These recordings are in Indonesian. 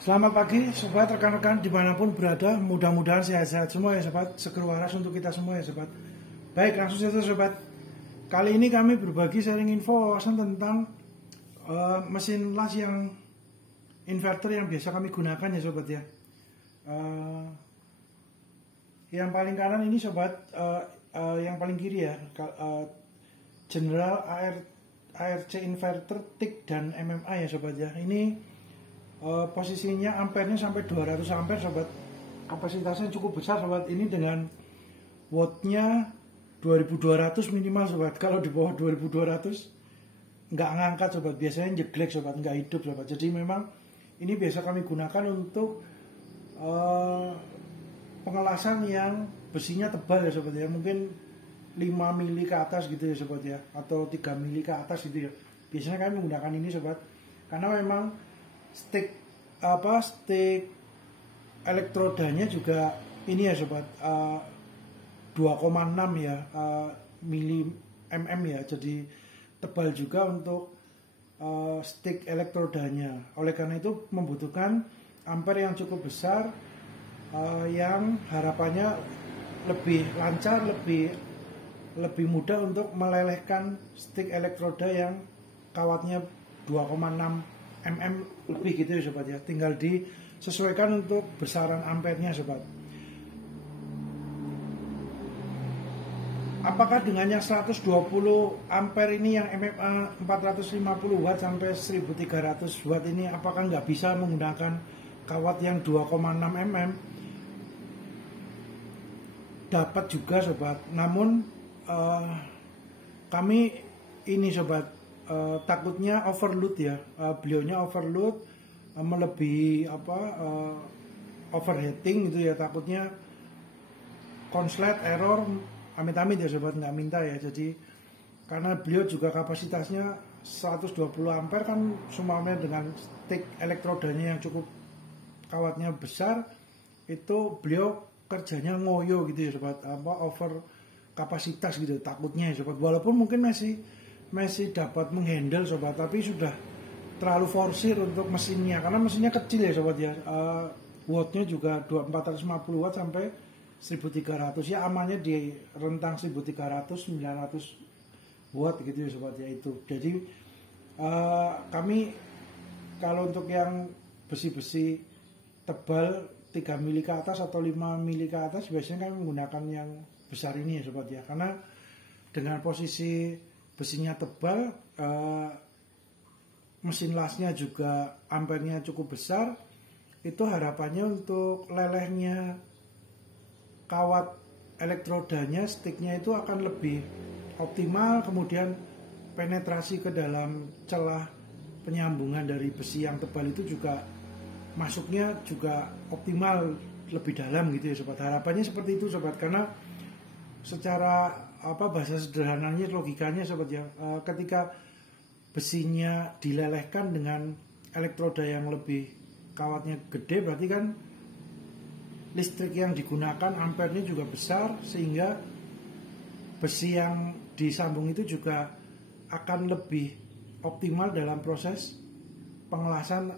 Selamat pagi sobat, rekan-rekan dimanapun berada. Mudah-mudahan sehat-sehat semua ya sobat. Seger waras untuk kita semua ya sobat. Baik, langsung saja sobat. Kali ini kami berbagi sharing info wawasan tentang mesin las yang inverter yang biasa kami gunakan ya sobat ya. Yang paling kanan ini sobat, yang paling kiri ya, General ARC inverter TIC dan MMA ya sobat ya. Ini posisinya ampernya sampai 200 ampere sobat. Kapasitasnya cukup besar sobat. Ini dengan wattnya 2200 minimal sobat. Kalau di bawah 2200 nggak ngangkat sobat. Biasanya jeglek sobat, nggak hidup sobat. Jadi memang ini biasa kami gunakan untuk pengelasan yang besinya tebal ya sobat ya. Mungkin 5 mili ke atas gitu ya sobat ya, atau 3 mili ke atas gitu ya. Biasanya kami menggunakan ini sobat, karena memang stick elektrodanya juga ini ya sobat, 2,6 ya mili mm ya, jadi tebal juga untuk stick elektrodanya. Oleh karena itu membutuhkan ampere yang cukup besar, yang harapannya lebih lancar, lebih mudah untuk melelehkan stick elektroda yang kawatnya 2,6 mm lebih gitu ya sobat ya. Tinggal disesuaikan untuk besaran ampernya sobat. Apakah dengan yang 120 ampere ini yang MMA 450 watt sampai 1300 watt ini, apakah nggak bisa menggunakan kawat yang 2,6 mm? Dapat juga sobat, namun kami ini sobat, takutnya overload ya, beliaunya overload, melebihi overheating gitu ya, takutnya konslet error, amit-amit ya sobat, nggak minta ya. Jadi karena beliau juga kapasitasnya 120 ampere kan, semuanya dengan stick elektrodanya yang cukup kawatnya besar, itu beliau kerjanya ngoyo gitu ya sobat, over kapasitas gitu takutnya ya sobat. Walaupun mungkin masih dapat menghandle sobat, tapi sudah terlalu forsir untuk mesinnya, karena mesinnya kecil ya sobat ya. Wattnya juga 450 watt sampai 1300 ya, amannya di rentang 1300-900 watt gitu ya sobat ya itu. Jadi kami kalau untuk yang besi-besi tebal 3 mili ke atas atau 5 mili ke atas, biasanya kami menggunakan yang besar ini ya sobat ya, karena dengan posisi besinya tebal, mesin lasnya juga ampernya cukup besar, itu harapannya untuk lelehnya kawat elektrodanya, sticknya itu akan lebih optimal, kemudian penetrasi ke dalam celah penyambungan dari besi yang tebal itu juga masuknya juga optimal, lebih dalam gitu ya sobat. Harapannya seperti itu sobat, karena secara bahasa sederhananya, logikanya sobat ya, ketika besinya dilelehkan dengan elektroda yang lebih kawatnya gede, berarti kan listrik yang digunakan ampernya juga besar, sehingga besi yang disambung itu juga akan lebih optimal dalam proses pengelasan,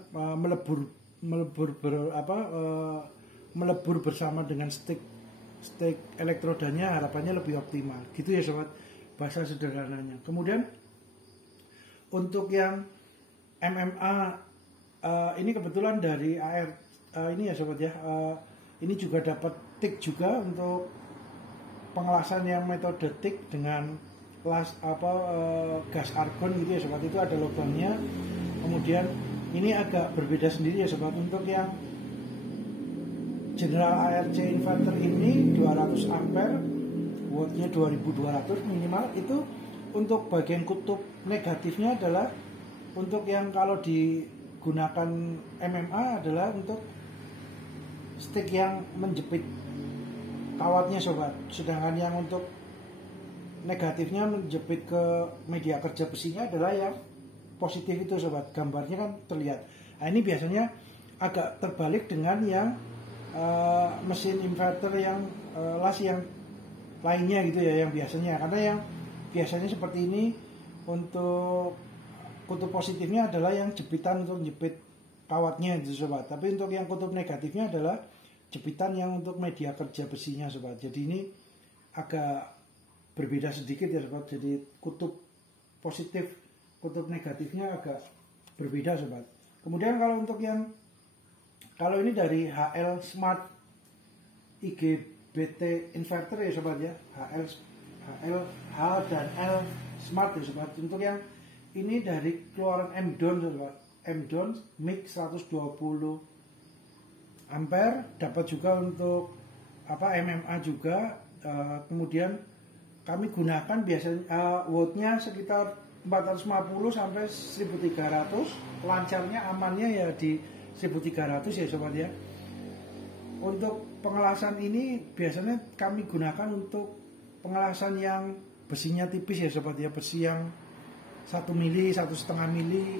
melebur bersama dengan stick elektrodanya, harapannya lebih optimal gitu ya sobat, bahasa sederhananya. Kemudian untuk yang MMA ini kebetulan dari AR ini ya sobat ya, ini juga dapat TIC juga untuk pengelasan yang metode TIC dengan gas argon gitu ya sobat. Itu ada lubangnya. Kemudian ini agak berbeda sendiri ya sobat. Untuk yang General ARC inverter ini 200 ampere, wattnya 2200 minimal. Itu untuk bagian kutub negatifnya adalah untuk yang kalau digunakan MMA adalah untuk stick yang menjepit kawatnya sobat. Sedangkan yang untuk negatifnya menjepit ke media kerja besinya adalah yang positif itu sobat. Gambarnya kan terlihat. Nah, ini biasanya agak terbalik dengan yang mesin inverter yang las yang lainnya gitu ya, yang biasanya. Karena yang biasanya seperti ini untuk kutub positifnya adalah yang jepitan untuk jepit kawatnya itu sobat. Tapi untuk yang kutub negatifnya adalah jepitan yang untuk media kerja besinya sobat. Jadi ini agak berbeda sedikit ya sobat. Jadi kutub positif, kutub negatifnya agak berbeda sobat. Kemudian kalau ini dari HL Smart IGBT inverter ya sobat ya, H dan L Smart ya sobat. Untuk yang ini dari keluaran M-Don sobat, M-Don Mix 120 ampere, dapat juga untuk MMA juga. Kemudian kami gunakan biasanya wattnya sekitar 450 sampai 1300, lancarnya amannya ya di 1300 ya sobat ya. Untuk pengelasan ini biasanya kami gunakan untuk pengelasan yang besinya tipis ya sobat ya, besi yang 1 mili, 1,5 mili,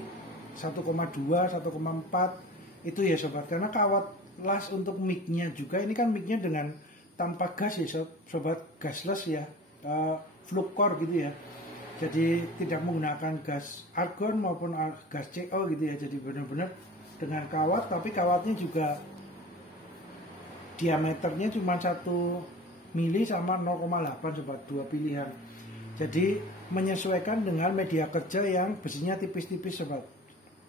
1,2, 1,4 itu ya sobat. Karena kawat las untuk mic-nya juga, ini kan mic-nya dengan tanpa gas ya sobat, gasless ya, flux core gitu ya. Jadi tidak menggunakan gas argon maupun gas CO gitu ya. Jadi benar-benar dengan kawat, tapi kawatnya juga diameternya cuma 1 mili sama 0,8 sobat, dua pilihan. Jadi menyesuaikan dengan media kerja yang besinya tipis-tipis sobat.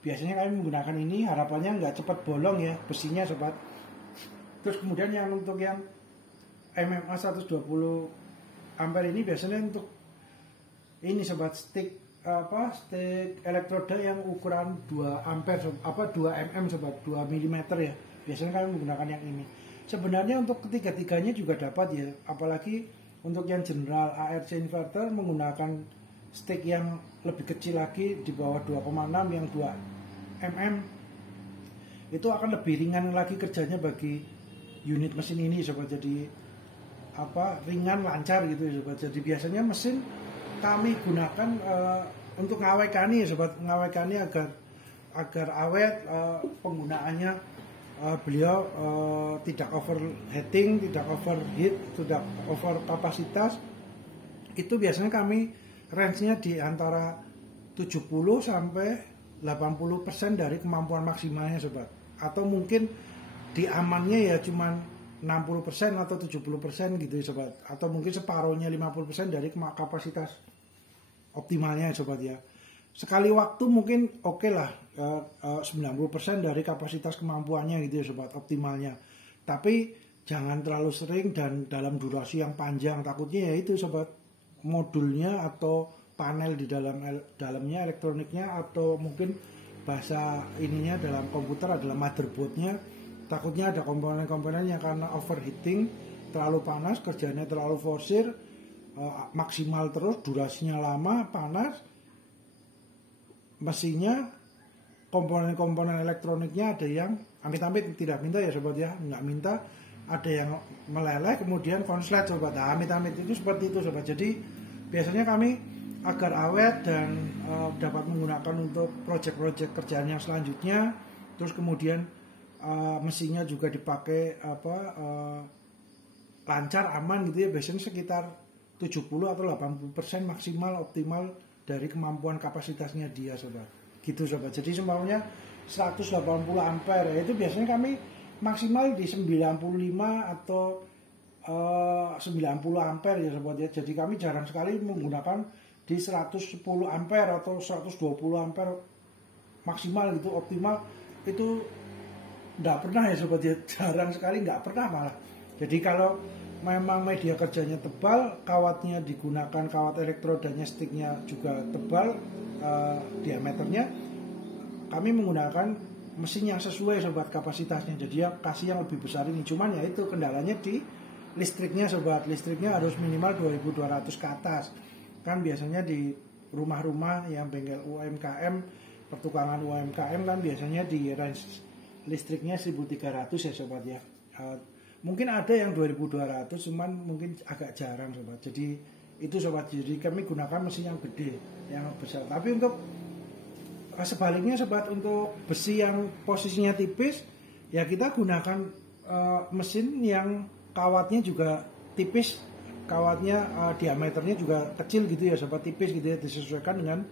Biasanya kami menggunakan ini, harapannya nggak cepat bolong ya besinya sobat. Terus kemudian yang untuk yang MMA 120 ampere ini biasanya untuk ini sobat, stick elektroda yang ukuran 2 ampere, 2 mm sobat, 2 mm ya. Biasanya kami menggunakan yang ini. Sebenarnya untuk ketiga-tiganya juga dapat ya, apalagi untuk yang general ARC inverter menggunakan stick yang lebih kecil lagi di bawah 2,6 yang 2 mm. Itu akan lebih ringan lagi kerjanya bagi unit mesin ini sobat. Jadi ringan, lancar gitu ya sobat. Jadi biasanya mesin kami gunakan untuk ngawekani ya sobat, ngawekani agar awet, penggunaannya beliau tidak overheating, tidak overheat, tidak over kapasitas. Itu biasanya kami range-nya di antara 70 sampai 80% dari kemampuan maksimalnya sobat. Atau mungkin di amannya ya cuman 60% atau 70% gitu ya sobat. Atau mungkin separuhnya 50% dari kapasitas optimalnya ya sobat ya. Sekali waktu mungkin oke lah 90% dari kapasitas kemampuannya gitu ya sobat, optimalnya. Tapi jangan terlalu sering dan dalam durasi yang panjang, takutnya ya itu sobat, modulnya atau panel di dalamnya, elektroniknya, atau mungkin bahasa ininya dalam komputer adalah motherboardnya, takutnya ada komponen-komponen yang karena overheating, terlalu panas, kerjanya terlalu forsir, maksimal terus, durasinya lama, panas, mesinnya, komponen-komponen elektroniknya ada yang amit-amit tidak minta ya sobat ya, nggak minta, ada yang meleleh kemudian konslet sobat. Nah, amit-amit itu seperti itu sobat. Jadi biasanya kami agar awet dan dapat menggunakan untuk proyek-proyek kerjaan yang selanjutnya, terus kemudian mesinnya juga dipakai lancar, aman gitu ya, biasanya sekitar 70 atau 80% maksimal optimal dari kemampuan kapasitasnya dia sobat. Gitu sobat. Jadi seumpamanya 180 ampere itu biasanya kami maksimal di 95 atau 90 ampere ya sobat ya. Jadi kami jarang sekali menggunakan di 110 ampere atau 120 ampere maksimal gitu, optimal itu enggak pernah ya sobat ya. Jarang sekali, enggak pernah malah. Jadi kalau memang media kerjanya tebal, kawatnya digunakan, kawat elektrodanya, sticknya juga tebal, diameternya, kami menggunakan mesin yang sesuai sobat kapasitasnya. Jadi ya kasih yang lebih besar ini. Cuman ya itu kendalanya di listriknya sobat. Listriknya harus minimal 2200 ke atas. Kan biasanya di rumah-rumah yang bengkel UMKM, pertukangan UMKM kan biasanya di range listriknya 1300 ya sobat ya. Mungkin ada yang 2200, cuman mungkin agak jarang sobat. Jadi itu sobat, jadi kami gunakan mesin yang gede, yang besar. Tapi untuk sebaliknya sobat, untuk besi yang posisinya tipis ya kita gunakan mesin yang kawatnya juga tipis, kawatnya diameternya juga kecil gitu ya sobat, tipis gitu ya, disesuaikan dengan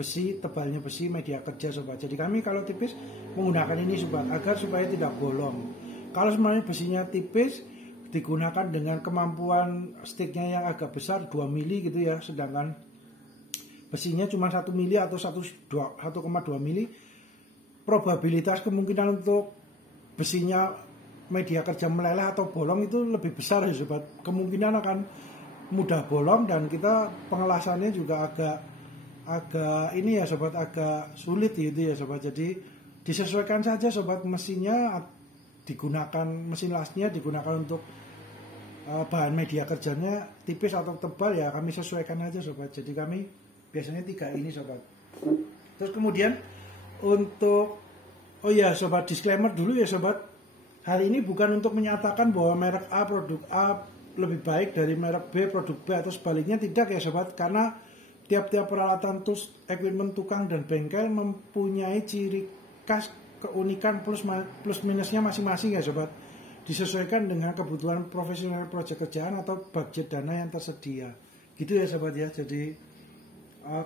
besi, tebalnya besi media kerja sobat. Jadi kami kalau tipis menggunakan ini sobat, agar supaya tidak bolong. Kalau sebenarnya besinya tipis digunakan dengan kemampuan sticknya yang agak besar 2 mili gitu ya, sedangkan besinya cuma 1 mili atau 1,2 mili, probabilitas kemungkinan untuk besinya media kerja meleleh atau bolong itu lebih besar ya sobat. Kemungkinan akan mudah bolong dan kita pengelasannya juga agak ini ya sobat, agak sulit gitu ya sobat. Jadi disesuaikan saja sobat, mesinnya digunakan, mesin lasnya digunakan untuk bahan media kerjanya tipis atau tebal ya, kami sesuaikan aja sobat. Jadi kami biasanya 3 ini sobat. Terus kemudian untuk sobat, disclaimer dulu ya sobat, hal ini bukan untuk menyatakan bahwa merek A, produk A lebih baik dari merek B, produk B, atau sebaliknya, tidak ya sobat. Karena tiap-tiap peralatan tools, equipment tukang dan bengkel mempunyai ciri khas, keunikan plus minusnya masing-masing ya sobat. Disesuaikan dengan kebutuhan profesional proyek kerjaan atau budget dana yang tersedia. Gitu ya sobat ya. Jadi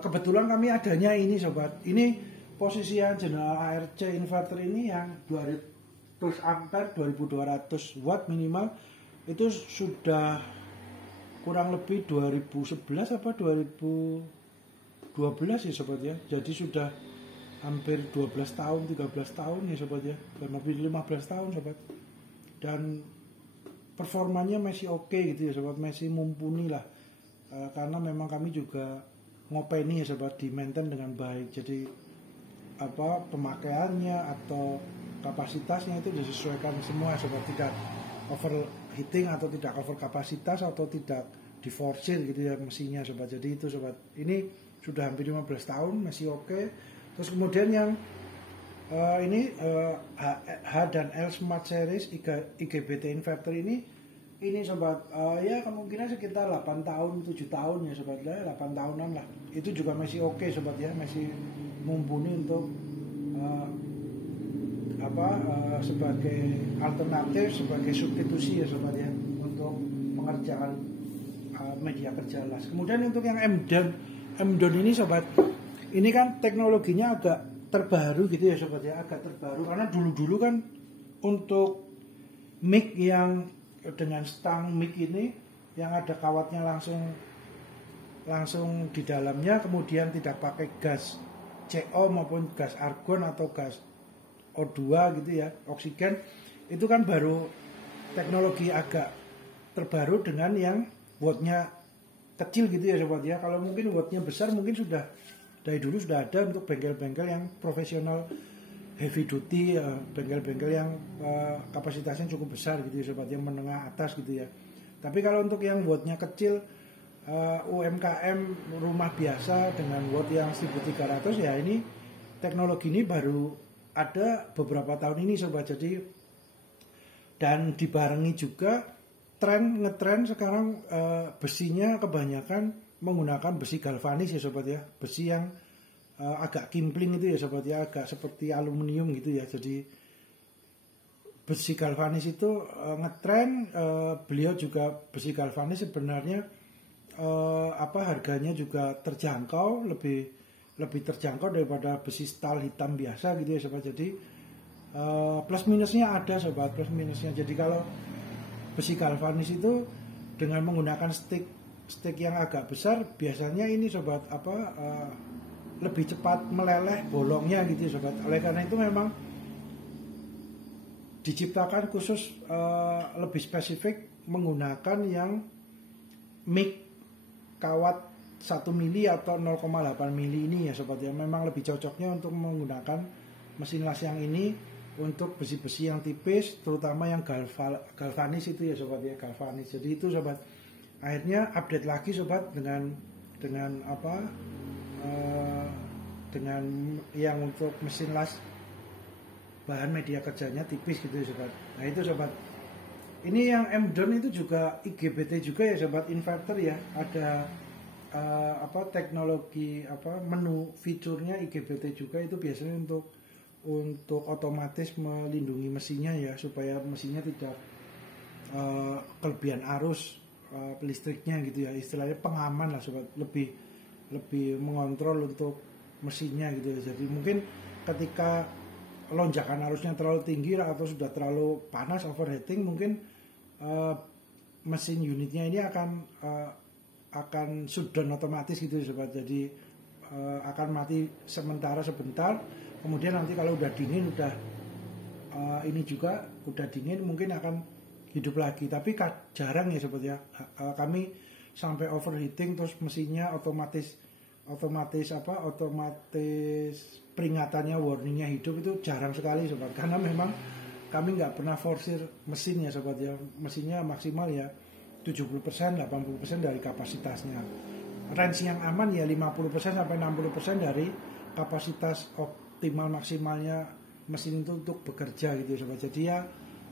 kebetulan kami adanya ini sobat. Ini posisi yang General ARC inverter ini yang 200 ampere 2200 watt minimal, itu sudah kurang lebih 2011 apa 2012 ya sobat ya. Jadi sudah hampir 12 tahun, 13 tahun ya sobat ya, dan lebih 15 tahun sobat. Dan performanya masih oke gitu ya sobat, masih mumpuni lah. Karena memang kami juga ngopeni ya sobat, di maintain dengan baik. Jadi pemakaiannya atau kapasitasnya itu disesuaikan semua sobat, tidak overheating atau tidak over kapasitas atau tidak diforsir gitu ya mesinnya sobat. Jadi itu sobat, ini sudah hampir 15 tahun masih oke. Terus kemudian yang H dan L Smart Series IGBT inverter ini sobat, ya kemungkinan sekitar 8 tahun 7 tahun ya sobat ya, 8 tahunan lah. Itu juga masih oke sobat ya, masih mumpuni untuk sebagai alternatif, sebagai substitusi ya sobat ya, untuk mengerjakan media kerja las. Kemudian untuk yang M-Don ini sobat, ini kan teknologinya agak terbaru gitu ya sobat ya, agak terbaru karena dulu kan untuk mic yang dengan stang mic ini yang ada kawatnya langsung di dalamnya, kemudian tidak pakai gas CO maupun gas argon atau gas O2 gitu ya, oksigen, itu kan baru teknologi agak terbaru dengan yang wattnya kecil gitu ya sobat ya. Kalau mungkin wattnya besar mungkin sudah dari dulu sudah ada untuk bengkel-bengkel yang profesional heavy duty, bengkel-bengkel yang kapasitasnya cukup besar gitu ya sobat, yang menengah atas gitu ya. Tapi kalau untuk yang wattnya kecil, UMKM rumah biasa dengan watt yang 1300 ya, ini teknologi ini baru ada beberapa tahun ini sobat. Jadi dan dibarengi juga ngetren sekarang besinya kebanyakan menggunakan besi galvanis ya sobat ya, besi yang agak kimpling itu ya sobat ya, agak seperti aluminium gitu ya. Jadi besi galvanis itu ngetren, beliau juga besi galvanis sebenarnya harganya juga terjangkau, lebih terjangkau daripada besi stal hitam biasa gitu ya sobat. Jadi plus minusnya ada sobat, plus minusnya. Jadi kalau besi galvanis itu dengan menggunakan stick yang agak besar, biasanya ini sobat lebih cepat meleleh bolongnya gitu ya sobat. Oleh karena itu memang diciptakan khusus lebih spesifik menggunakan yang mic kawat 1 mili atau 0,8 mili ini ya sobat ya. Memang lebih cocoknya untuk menggunakan mesin las yang ini untuk besi-besi yang tipis, terutama yang galvanis itu ya sobat ya, galvanis. Jadi itu sobat, akhirnya update lagi sobat dengan yang untuk mesin las bahan media kerjanya tipis gitu ya sobat. Nah itu sobat, ini yang M-Don itu juga IGBT juga ya sobat, inverter ya, ada teknologi menu fiturnya IGBT juga. Itu biasanya untuk otomatis melindungi mesinnya ya, supaya mesinnya tidak kelebihan arus listriknya gitu ya, istilahnya pengaman lah sobat, lebih mengontrol untuk mesinnya gitu ya. Jadi mungkin ketika lonjakan arusnya terlalu tinggi atau sudah terlalu panas overheating, mungkin mesin unitnya ini akan shutdown otomatis gitu ya sobat. Jadi akan mati sebentar, kemudian nanti kalau udah dingin, ini juga udah dingin, mungkin akan hidup lagi. Tapi jarang ya sobat ya, kami sampai overheating terus mesinnya otomatis peringatannya, warningnya hidup, itu jarang sekali sobat. Karena memang kami nggak pernah forsir mesinnya sobat ya. Mesinnya maksimal ya 70%, 80% dari kapasitasnya. Range yang aman ya 50% sampai 60% dari kapasitas optimal maksimalnya mesin itu untuk bekerja gitu ya sobat. Jadi ya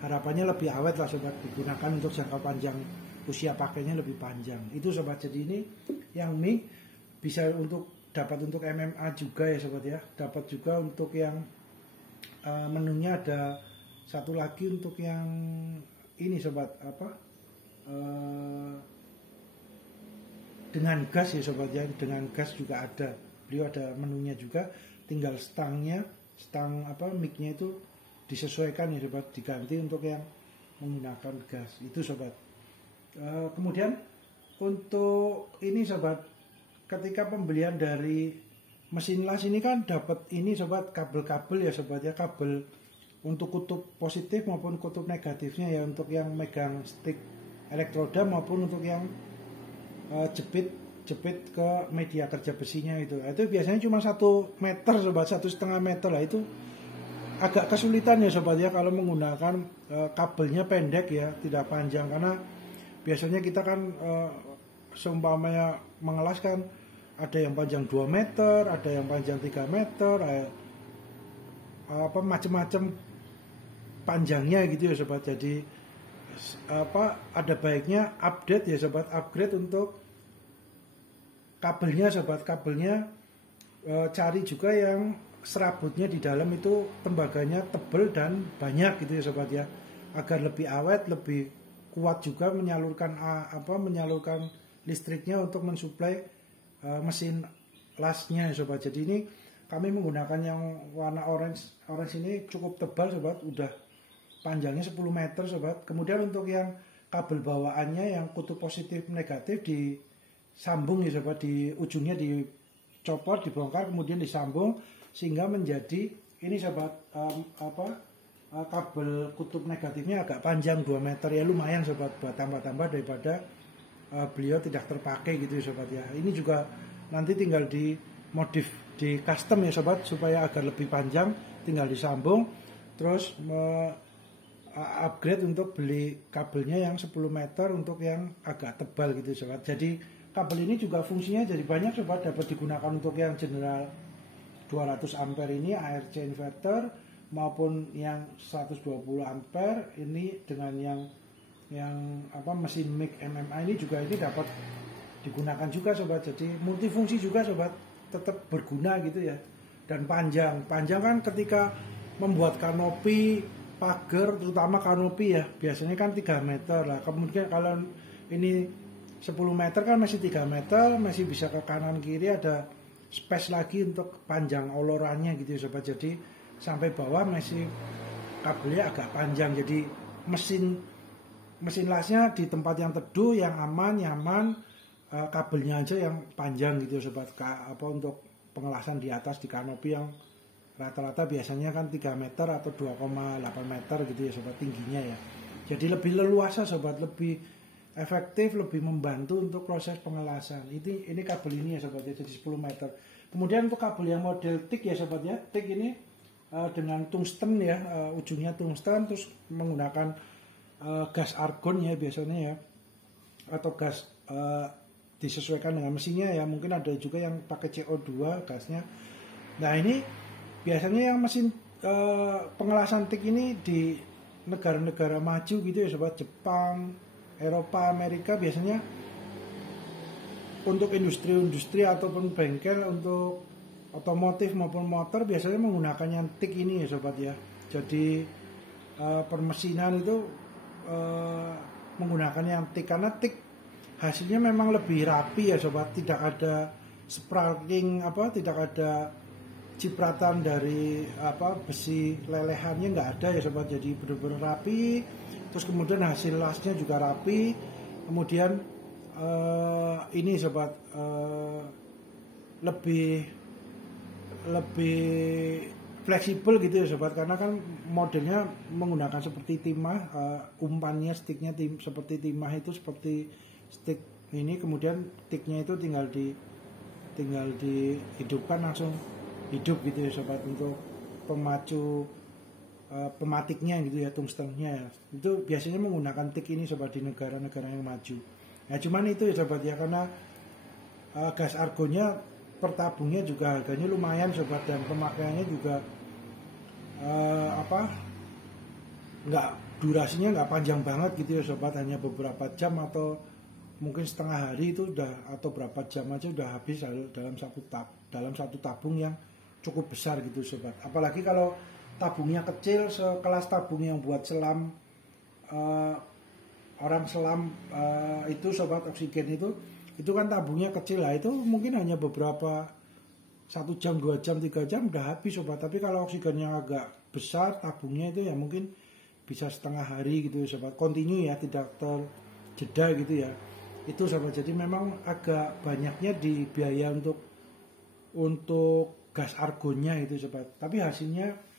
harapannya lebih awet lah sobat, digunakan untuk jangka panjang, usia pakainya lebih panjang itu sobat. Jadi ini yang mie bisa dapat untuk MMA juga ya sobat ya. Dapat juga untuk yang menunya ada satu lagi untuk yang ini sobat, dengan gas ya sobat ya. Dengan gas juga ada, beliau ada menunya juga, tinggal stang mic-nya itu disesuaikan ya sobat, diganti untuk yang menggunakan gas itu sobat. Kemudian untuk ini sobat, ketika pembelian dari mesin las ini kan dapat ini sobat, kabel-kabel ya sobat ya, kabel untuk kutub positif maupun kutub negatifnya ya, untuk yang megang stick elektroda maupun untuk yang jepit ke media kerja besinya itu biasanya cuma 1 meter sobat, 1,5 meter lah. Itu agak kesulitan ya sobat ya kalau menggunakan kabelnya pendek ya, tidak panjang, karena biasanya kita kan seumpamanya mengelas kan ada yang panjang 2 meter, ada yang panjang 3 meter, macam-macam panjangnya gitu ya sobat. Jadi ada baiknya update ya sobat, upgrade untuk kabelnya sobat. Kabelnya cari juga yang serabutnya di dalam itu tembaganya tebal dan banyak gitu ya sobat ya, agar lebih awet, lebih kuat juga menyalurkan listriknya untuk mensuplai mesin lasnya ya sobat. Jadi ini kami menggunakan yang warna orange ini cukup tebal sobat, udah panjangnya 10 meter sobat. Kemudian untuk yang kabel bawaannya yang kutub positif negatif disambung ya sobat, di ujungnya dicopot, dibongkar, kemudian disambung sehingga menjadi ini sobat, kabel kutub negatifnya agak panjang 2 meter ya, lumayan sobat, buat tambah-tambah daripada beliau tidak terpakai gitu ya sobat ya. Ini juga nanti tinggal di modif, di custom ya sobat, supaya agar lebih panjang tinggal disambung, terus upgrade untuk beli kabelnya yang 10 meter untuk yang agak tebal gitu sobat. Jadi kabel ini juga fungsinya jadi banyak sobat, dapat digunakan untuk yang general 200 ampere ini ARC inverter, maupun yang 120 ampere ini dengan yang mesin mic MMA ini juga ini dapat digunakan juga sobat. Jadi multifungsi juga sobat, tetap berguna gitu ya. Dan panjang kan ketika membuat kanopi pagar, terutama kanopi ya, biasanya kan 3 meter lah. Kemudian kalau ini 10 meter kan masih 3 meter, masih bisa ke kanan kiri, ada space lagi untuk panjang olorannya gitu ya sobat. Jadi sampai bawah masih kabelnya agak panjang, jadi mesin lasnya di tempat yang teduh, yang aman, nyaman, kabelnya aja yang panjang gitu ya sobat. Untuk pengelasan di atas di kanopi yang rata-rata biasanya kan 3 meter atau 2,8 meter gitu ya sobat tingginya ya. Jadi lebih leluasa sobat, lebih efektif, lebih membantu untuk proses pengelasan. Ini kabel ini ya sobat ya, jadi 10 meter. Kemudian untuk kabel yang model TIG ya sobat ya, TIG ini dengan tungsten ya, ujungnya tungsten, terus menggunakan gas argon ya biasanya ya, atau gas disesuaikan dengan mesinnya ya, mungkin ada juga yang pakai CO2 gasnya. Nah ini biasanya yang mesin pengelasan TIG ini di negara-negara maju gitu ya sobat, Jepang, Eropa, Amerika, biasanya untuk industri ataupun bengkel untuk otomotif maupun motor biasanya menggunakan yang TIG ini ya sobat ya. Jadi permesinan itu menggunakan yang TIG, karena TIG hasilnya memang lebih rapi ya sobat, tidak ada sparking, tidak ada cipratan dari besi lelehannya nggak ada ya sobat, jadi benar-benar rapi. Terus kemudian hasil lasnya juga rapi. Kemudian ini sobat, lebih fleksibel gitu ya sobat, karena kan modelnya menggunakan seperti timah, umpannya sticknya seperti timah, itu seperti stick ini, kemudian sticknya itu tinggal dihidupkan langsung hidup gitu ya sobat, untuk pemacu pematiknya gitu ya, tungstennya ya. Itu biasanya menggunakan tik ini sobat di negara-negara yang maju. Nah cuman itu ya sobat ya, karena gas argonnya per tabungnya juga harganya lumayan sobat, dan pemakaiannya juga nggak, durasinya nggak panjang banget gitu ya sobat, hanya beberapa jam atau mungkin setengah hari itu udah, atau berapa jam aja udah habis dalam satu tabung yang cukup besar gitu sobat. Apalagi kalau tabungnya kecil sekelas tabung yang buat selam, orang selam itu sobat, oksigen itu kan tabungnya kecil lah, itu mungkin hanya beberapa 1 jam, 2 jam, 3 jam udah habis sobat. Tapi kalau oksigennya agak besar tabungnya itu ya mungkin bisa setengah hari gitu ya sobat, kontinu ya, tidak terjeda gitu ya, itu sobat. Jadi memang agak banyaknya di biaya untuk gas argonnya itu sobat. Tapi hasilnya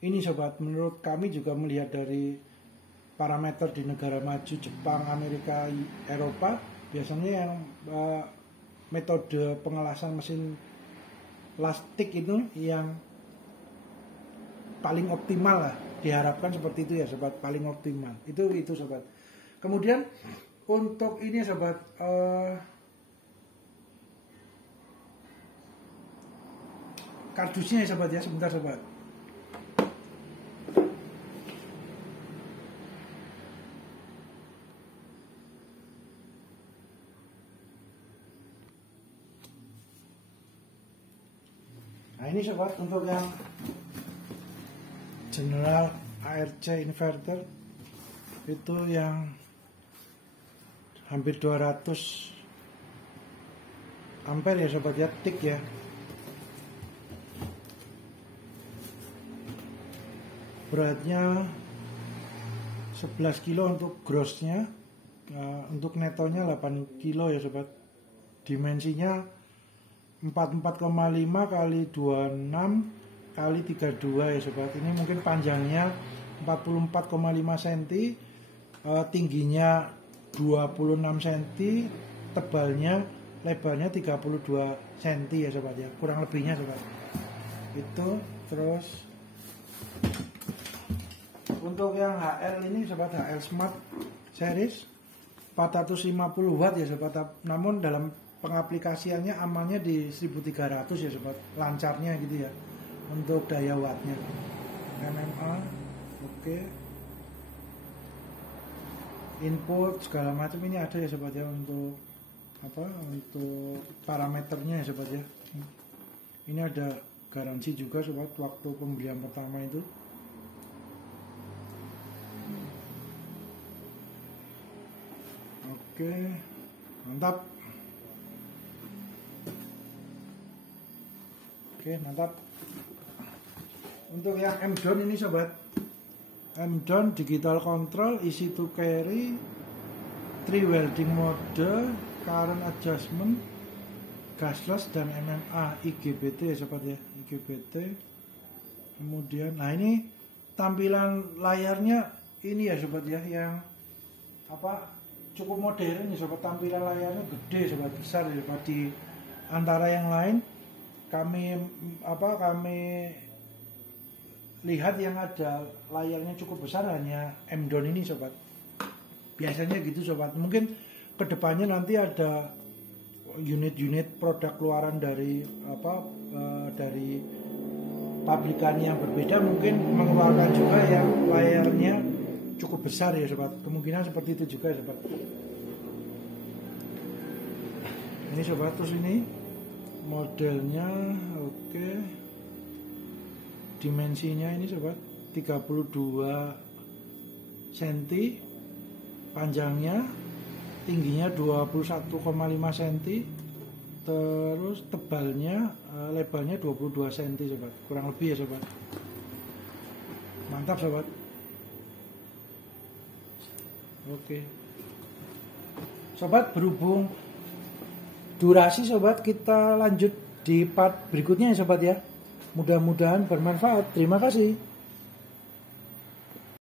ini sobat, menurut kami juga melihat dari parameter di negara maju, Jepang, Amerika, Eropa, biasanya yang metode pengelasan mesin plastik itu yang paling optimal lah, diharapkan seperti itu ya sobat, paling optimal itu sobat. Kemudian untuk ini sobat, kardusnya ya sobat ya, sebentar sobat. Nah ini sobat, untuk yang General ARC inverter itu yang hampir 200 ampere ya sobat ya, tik ya. Beratnya 11 kilo untuk grossnya, untuk netonya 8 kilo ya sobat. Dimensinya 44,5 kali 26 kali 32 ya sobat. Ini mungkin panjangnya 44,5 cm, tingginya 26 cm, tebalnya, lebarnya 32 cm ya sobat ya, kurang lebihnya sobat. Itu terus untuk yang HL ini sobat, HL Smart Series 450 watt ya sobat. Namun dalam pengaplikasiannya amannya di 1300 ya sobat, lancarnya gitu ya untuk daya wattnya. MMA oke. Input segala macam ini ada ya sobat ya, untuk untuk parameternya ya sobat ya. Ini ada garansi juga sobat waktu pembelian pertama itu. Oke, mantap. Oke, mantap. Untuk yang M-Down ini sobat, M-Down digital control, easy to carry, 3 welding mode, current adjustment, gasless, dan MMA IGBT ya sobat ya, IGBT. Kemudian, nah ini tampilan layarnya ini ya sobat ya, yang cukup modern ya sobat. Tampilan layarnya gede sobat, besar ya sobat, di antara yang lain. Kami lihat yang ada layarnya cukup besar hanya M-Down ini sobat. Biasanya gitu sobat. Mungkin kedepannya nanti ada unit-unit produk keluaran dari dari pabrikan yang berbeda, mungkin mengeluarkan juga yang layarnya cukup besar ya sobat. Kemungkinan seperti itu juga sobat. Ini sobat, terus ini modelnya oke. Dimensinya ini sobat 32 cm, panjangnya, tingginya 21,5 cm, Terus tebalnya, lebarnya 22 cm sobat, kurang lebih ya sobat. Mantap sobat. Oke sobat, berhubung durasi sobat, kita lanjut di part berikutnya ya sobat ya. Mudah-mudahan bermanfaat. Terima kasih.